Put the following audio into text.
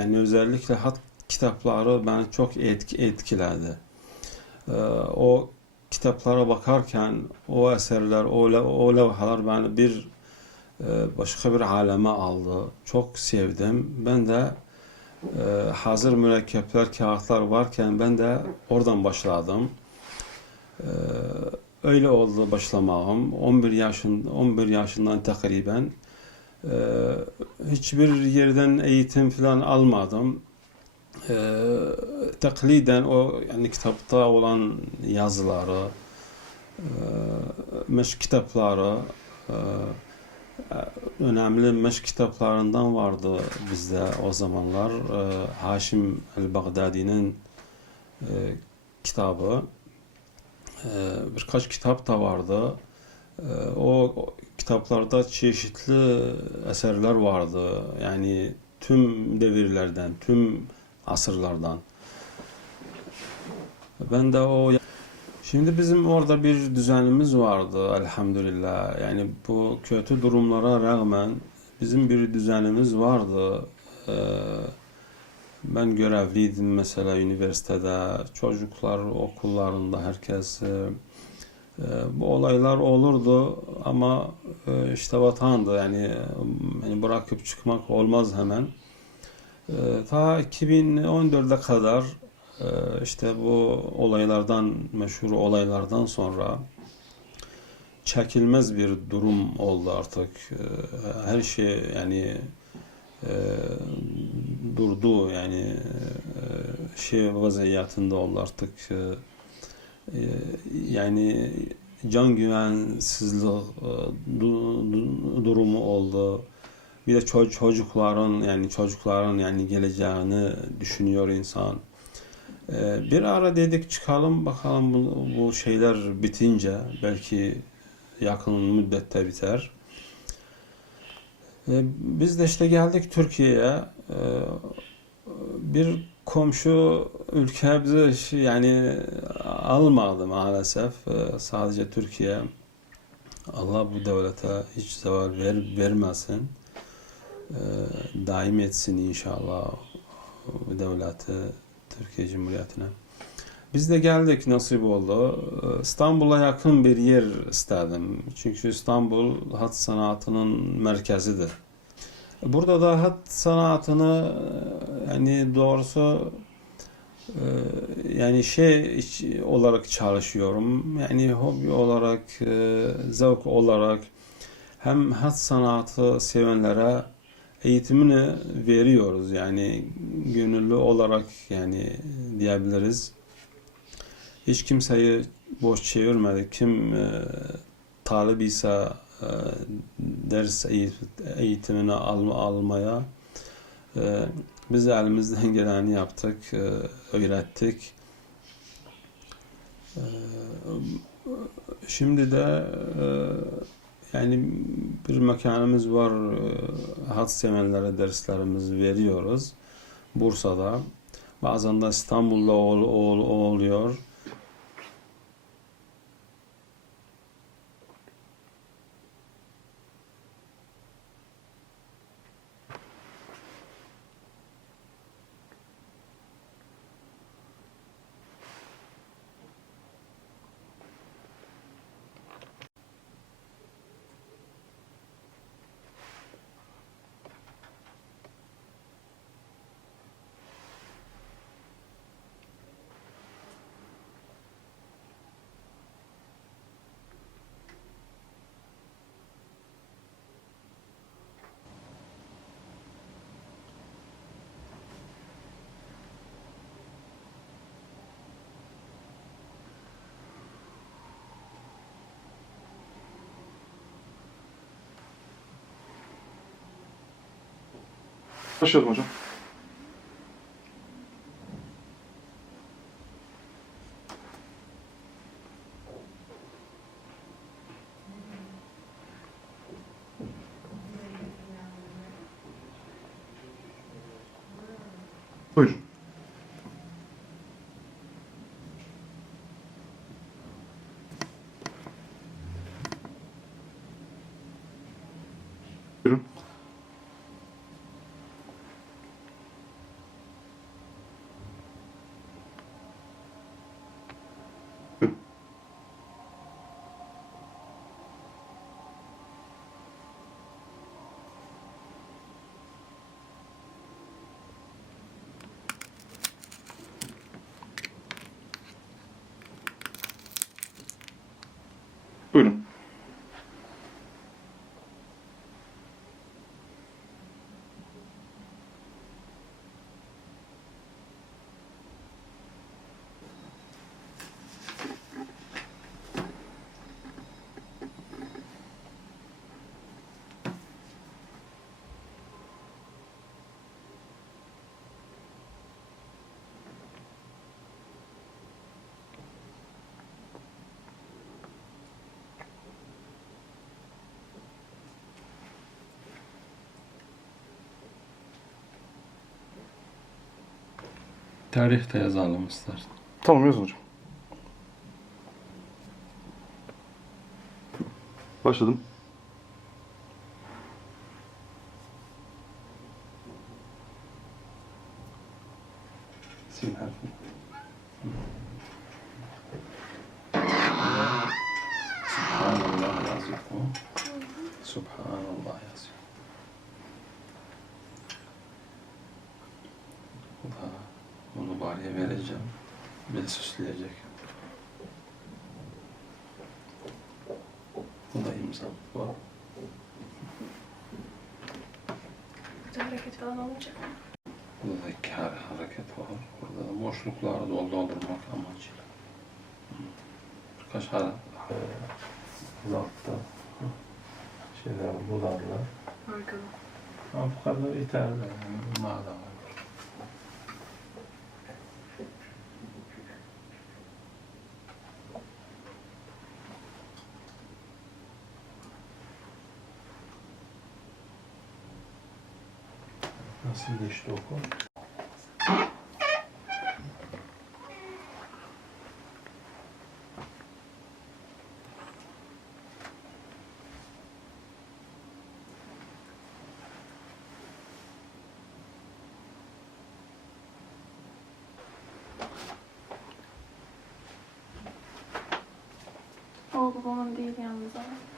yani özellikle hat kitapları beni çok etki, etkiledi. Ee, o kitaplara bakarken o eserler, o, le- o levhalar beni bir e, başka bir aleme aldı. Çok sevdim. Ben de e, hazır mürekkepler, kağıtlar varken ben de oradan başladım. Ee, öyle oldu başlamağım. 11 yaşın 11 yaşından takriben e, hiçbir yerden eğitim falan almadım. Ee, takliden o yani kitapta olan yazıları, e, meşk kitapları, e, önemli meşk kitaplarından vardı bizde o zamanlar. E, Haşim el-Baghdadi'nin e, kitabı. E, birkaç kitap da vardı. E, o, kitaplarda çeşitli eserler vardı. Yani tüm devirlerden, tüm asırlardan. Ben de o Şimdi bizim orada bir düzenimiz vardı elhamdülillah. Yani bu kötü durumlara rağmen bizim bir düzenimiz vardı. Ee, ben görevliydim mesela üniversitede, çocuklar okullarında herkes bu olaylar olurdu ama e, işte vatandı yani, yani bırakıp çıkmak olmaz hemen. E, ta 2014'e kadar e, işte bu olaylardan meşhur olaylardan sonra çekilmez bir durum oldu artık. E, Her şey yani durdu yani şey vaziyetinde oldu artık. Yani can güvensizlik e, du- du- durumu oldu. Bir de ço- çocukların yani çocukların yani geleceğini düşünüyor insan. Ee, Bir ara dedik çıkalım bakalım bu, bu şeyler bitince belki yakın müddette biter. Ee, Biz de işte geldik Türkiye'ye. Ee, Bir komşu ülke bizi şey- yani almadı maalesef. Ee, Sadece Türkiye. Allah bu devlete hiç zeval ver, vermesin. Ee, Daim etsin inşallah bu devleti Türkiye Cumhuriyeti'ne. Biz de geldik nasip oldu. Ee, İstanbul'a yakın bir yer istedim. Çünkü İstanbul hat sanatının merkezidir. Burada da hat sanatını yani doğrusu yani şey olarak çalışıyorum. Yani hobi olarak, e, zevk olarak hem hat sanatı sevenlere eğitimini veriyoruz. Yani gönüllü olarak yani diyebiliriz. Hiç kimseyi boş çevirmedik. Kim e, talip ise e, ders eğit- eğitimini al, almaya e, biz elimizden geleni yaptık, e, öğrettik. E, şimdi de e, yani bir mekanımız var. e, Hat sevenlere derslerimizi veriyoruz. Bursa'da. Bazen de İstanbul'da ol, ol- oluyor. Başlayalım hocam. Buyurun. Tarih de yazalım istersen. Tamam yazın hocam. Başladım. Sin harfi. Subhanallah yazıyor? Subhanallah yazıyor. Bu da bariye vereceğim. Bir süsleyecek. Bu da imza. Bu. Burada hareket falan olmayacak mı? Burada da iki hare- hareket var. Burada da boşlukları dol- doldurmak amacıyla. Birkaç hare uzakta şeyler bularlar. Arkada. Ama bu kadar yeterli. Bunlar da var. Nasıl geçti okul? O babamın değil yalnız ama.